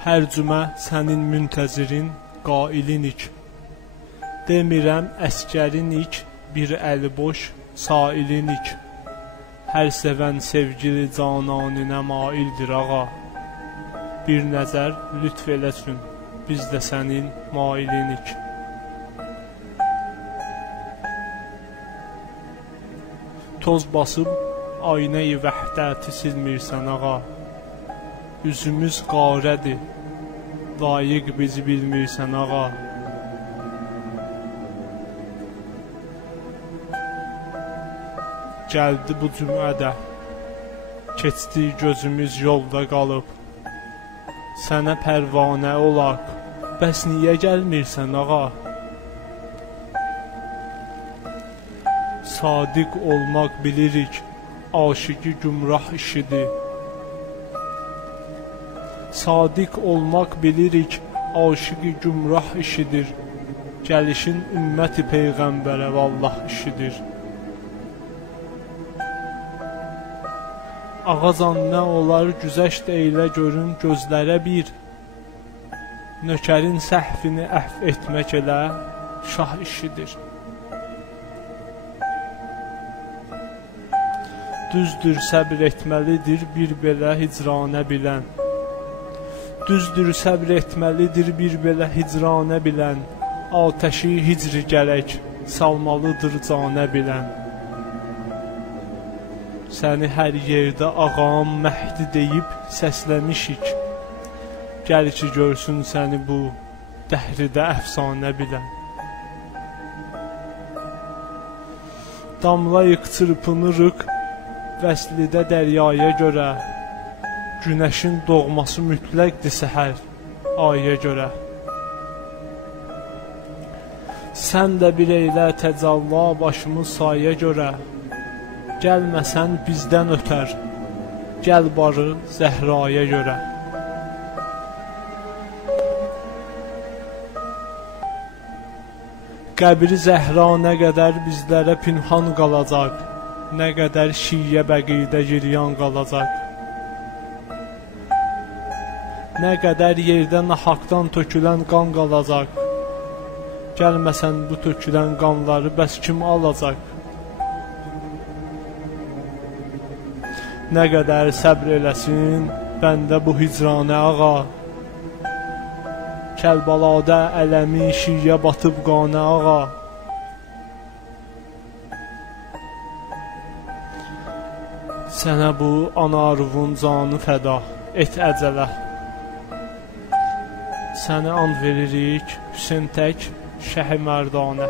Hər cümə sənin müntəzirin, qailinik. Demirəm əskərinik, bir əli boş, sailinik. Hər sevən sevgili cananinə maildir ağa. Bir nəzər lütf eləsin, biz də sənin mailinik. Toz basıb aynayı vəhdəti silmirsən ağa. Üzümüz qarədir, layiq bizi bilmirsən ağa. Gəldi bu cümlədə, keçdi gözümüz yolda qalıb. Sənə pərvanə olaq, bəs niyə gəlmirsən ağa? Sadiq olmaq bilirik, aşıqı gümrah işidir. Sadiq olmaq bilirik, aşıqı gümrah işidir. Gəlişin ümməti peyğəmbərə vallah işidir. Ağazan nə olar güzəşt eylə görün gözlərə bir. Nökərin səhvini əhv etmək elə şah işidir. Düzdür səbr etməlidir bir belə hicranə bilən. Düzdür səbr etməlidir bir belə hicranə bilən. Atəşi hicri gərək salmalıdır canə bilən. Səni hər yerdə ağam Məhdi deyib səsləmişik. Gəl ki görsün səni bu dəhridə əfsanə bilən. Damlayıq çırpınırıq vəslidə dəryaya görə. Günəşin doğması mütləqdir səhər aya görə. Sən də bir eylə təcalla başımız saya görə. Gəlməsən bizdən ötər, gəl barı Zəhraya görə. Qəbri Zəhra nə qədər bizlərə pinhan qalacaq, nə qədər şiyə bəqidə giryan qalacaq. Nə qədər yerdə nahaqdan tökülən qan qalacaq. Gəlməsən bu tökülən qanları bəs kim alacaq? Nə qədər səbr eləsin bəndə bu hicranə ağa. Kərbalada ələmi şiyə batıb qanə ağa. Sənə bu anaruvun canı fəda et əcələ. Səni and veririk Hüseyn tək Şəhi Mərdanə.